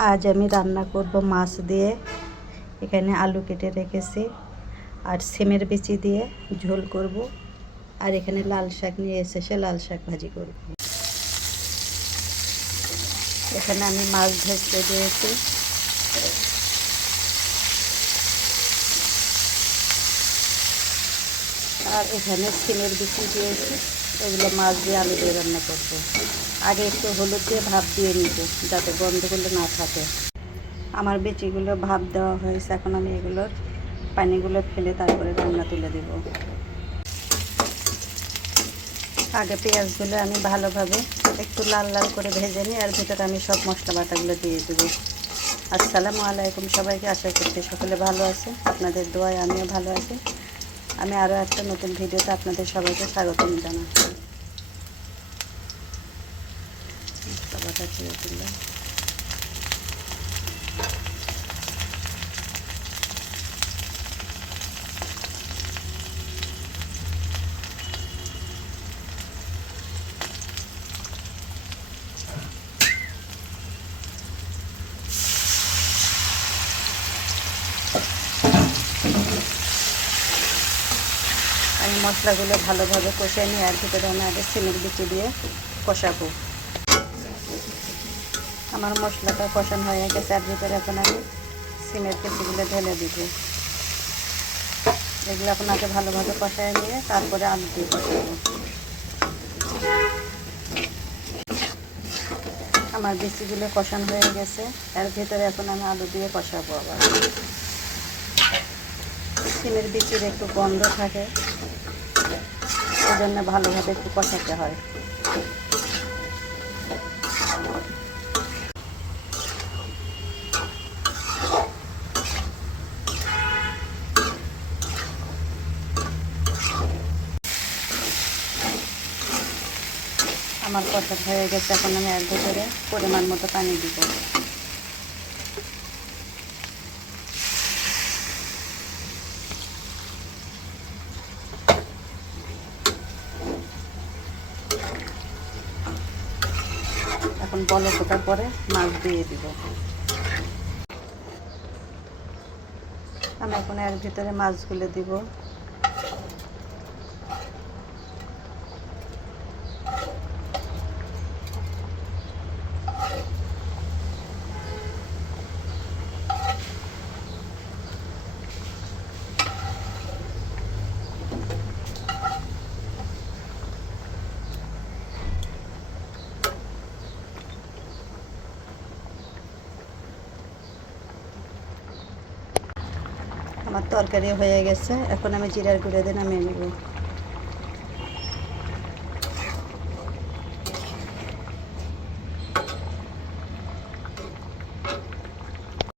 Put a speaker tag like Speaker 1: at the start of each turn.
Speaker 1: আজ আমি রান্না করব মাছ দিয়ে। এখানে আলু কেটে রেখেছি। আর সিমের বিচি দিয়ে ঝোল করব। আর এখানে লাল শাক নিয়ে এসেছে, লাল শাক ভাজি করব। এখানে আমি মাছ ভেজতে দিয়েছি। আর এখানে সিমের বিচি দিয়েছি। এগুলো মাছ দিয়ে আলু দিয়ে রান্না করব। আগে একটু হলুদ দিয়ে ভাপ দিয়ে নিব, যাতে গন্ধগুলো না থাকে। আমার বেচিগুলো ভাপ দেওয়া হয়েছে, এখন আমি এগুলোর পানিগুলো ফেলে তারপরে রান্না তুলে দেব। আগে পেঁয়াজগুলো আমি ভালোভাবে একটু লাল লাল করে ভেজে নিই আর ভিতরে আমি সব মশলা বাটাগুলো দিয়ে দেবো। আসসালামু আলাইকুম সবাইকে, আশা করছি সকলে ভালো আছে। আপনাদের দোয়ায় আমিও ভালো আছি। আমি আরও একটা নতুন ভিডিওতে আপনাদের সবাইকে স্বাগতম জানাচ্ছি। দিয়ে দিলাম আমি মশলাগুলো ভালোভাবে কষে নিয়ে আর ভিতরে আমি আগে সিমের বিচি দিয়ে কষাবো। আমার মশলাটা কষানো হয়ে গেছে, আর ভিতরে এখন আমি সিমের বিচিগুলো ঢেলে দিব। এগুলো আপনাকে ভালোভাবে কষায় নিয়ে তারপরে আলু দিয়ে কষাবো। আমার বিচিগুলো কষানো হয়ে গেছে, এর ভিতরে এখন আমি আলু দিয়ে কষাবো আবার। সিমের বিচির একটু গন্ধ থাকে জন্য ভালোভাবে একটু কষাতে হয়। আমার কষা হয়ে গেছে, এখন আমি এক ভিতরে পরিমাণ মতো পানি দিব। এখন বল ফোটার পরে? মাছ দিয়ে দিব। আমি এখন এর ভিতরে মাছগুলো দিব। আমার তরকারি হয়ে গেছে এখন আমি জিরার গুঁড়ো দিয়ে নামিয়ে নেব।